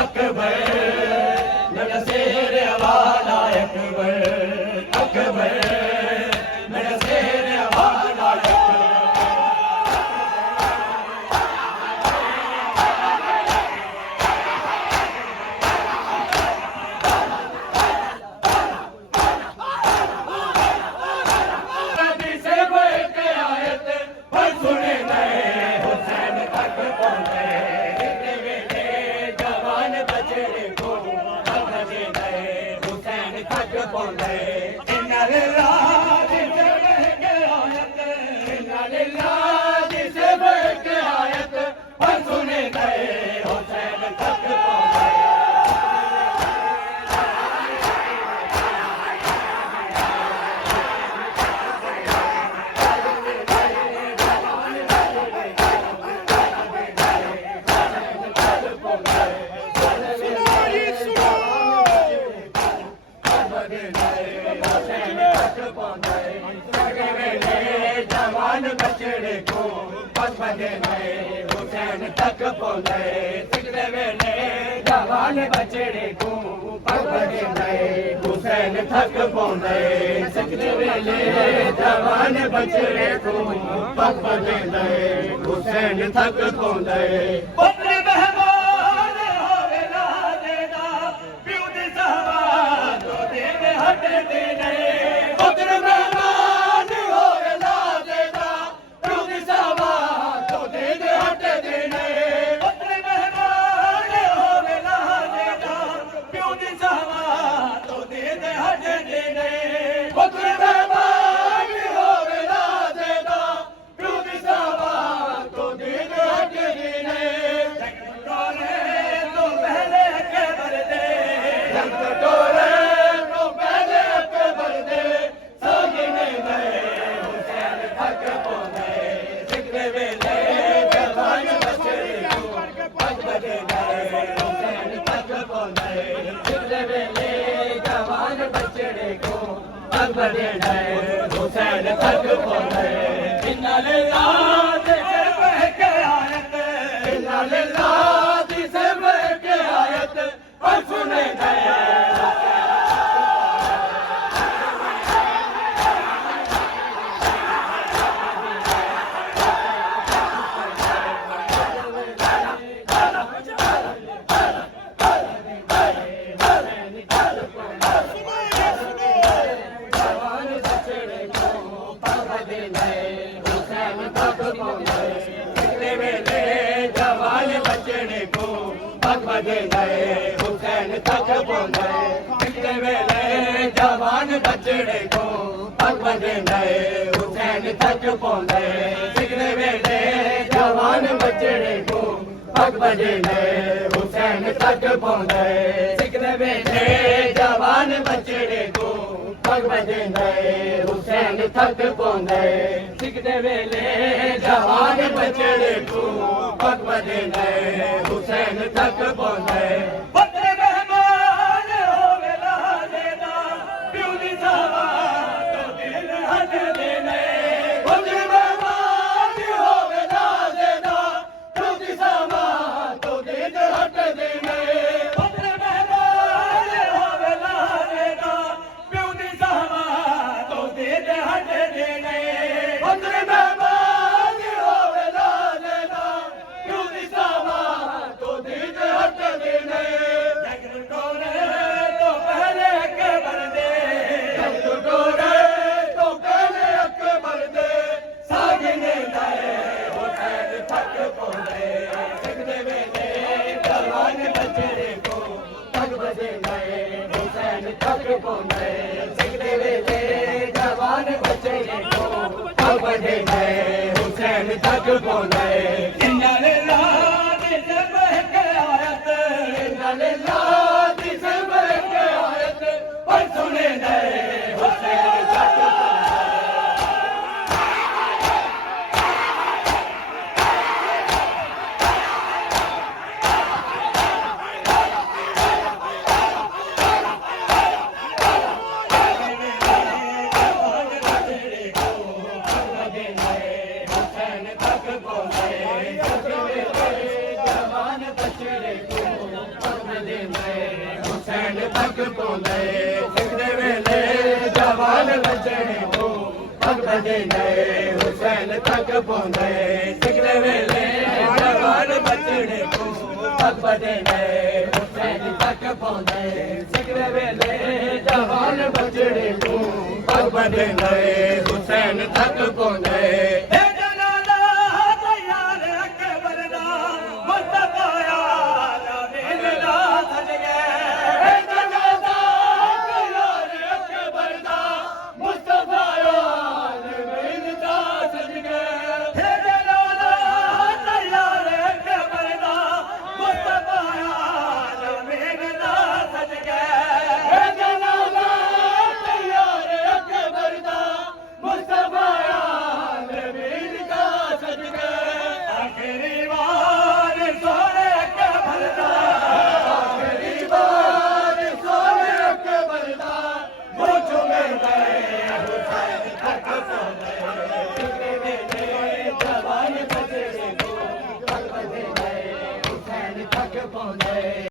अकबर मेरा शेर वाला अकबर अकबर मेरा शेर वाला अकबर बचड़े को पग बजे नए हुसैन तक पहुंचे सिकदे वेले जवान बचड़े को पग बजे नए हुसैन तक पहुंचे सिकदे वेले जवान बचड़े को पग बजे नए हुसैन तक पहुंचे पुत्र मेहमान होवे लादेदा प्यू दी सवा तो दे हट दे नए पुत्र मेहमान होवे लादेदा प्यू दी सवा तो दे हट दे नए पुत्र मेहमान होवे लादेदा प्यू दी सवा तो दे हट दे नए पुत्र मेहमान होवे लादेदा प्यू दी सवा तो दे हट दे नए टोरे तो पहले के बरदे टोरे तो पहले के बरदे सागिने गए हुसैन थक पहुंचे सिकदे वेले जवान बचड़े को पग बजे गए हुसैन थक पहुंचे सिकदे वेले जवान बचड़े को पग बजे गए हुसैन थक पहुंचे इन्ना लिल्लाह से बह के आयत इन्ना लिल्लाह से बह के आयत और सुने गए जवान बचड़े को पग बजे गए हुसैन तक पहुंचे सिकदे वेले जवान बचड़े को पग बजे गए हुसैन तक पहुंचे सिकदे वेले जवान बचड़े को पग बजे गए हुसैन तक पहुंचे सिकदे वेले जवान बचड़े को पग बजे गए हुसैन तक पहुंचे सिकदे वेले जवान बचड़े को पग बजे गए हुसैन तक पहुंचे पुत्र मेहमान होवे लादेदा प्यू दी सवा तो दिल हट दे नए पुत्र मेहमान होवे लादेदा प्यू दी सवा तो दिल हट दे नए पुत्र मेहमान होवे लादेदा प्यू दी सवा तो दिल हट दे नए पुत्र मेहमान होवे लादेदा प्यू दी सवा तो दिल हट दे नए जग टोरे तो पहले के बरदे जग टोरे तो पहले के बरदे सागिने गए हुसैन तक पहुंचे सिकदे वेले जवान बचड़े को पग बजे गए हुसैन तक पहुंचे सिकदे वेले जवान बचड़े को पग बजे गए हुसैन तक पहुंचे इन्ना लिल्लाह से बह के आयत इन्ना लिल्लाह से बह के आयत और सुने गए हुसैन तक जवान बचड़े को ਤੱਕ ਪਾਉਂਦੇ ਸਿੱਖਦੇ ਵੇਲੇ ਜਵਾਨ ਬਚਣੇ ਕੋ ਪੱਗ ਬੰਨ੍ਹਦੇ ਹੁਸੈਨ ਤੱਕ ਪਾਉਂਦੇ ਸਿੱਖਦੇ ਵੇਲੇ ਜਵਾਨ ਬਚਣੇ ਕੋ ਪੱਗ ਬੰਨ੍ਹਦੇ ਹੁਸੈਨ ਤੱਕ ਪਾਉਂਦੇ ਸਿੱਖਦੇ ਵੇਲੇ ਜਵਾਨ ਬਚਣੇ ਕੋ ਪੱਗ ਬੰਨ੍ਹਦੇ ਹੁਸੈਨ ਤੱਕ ਪਾਉਂਦੇ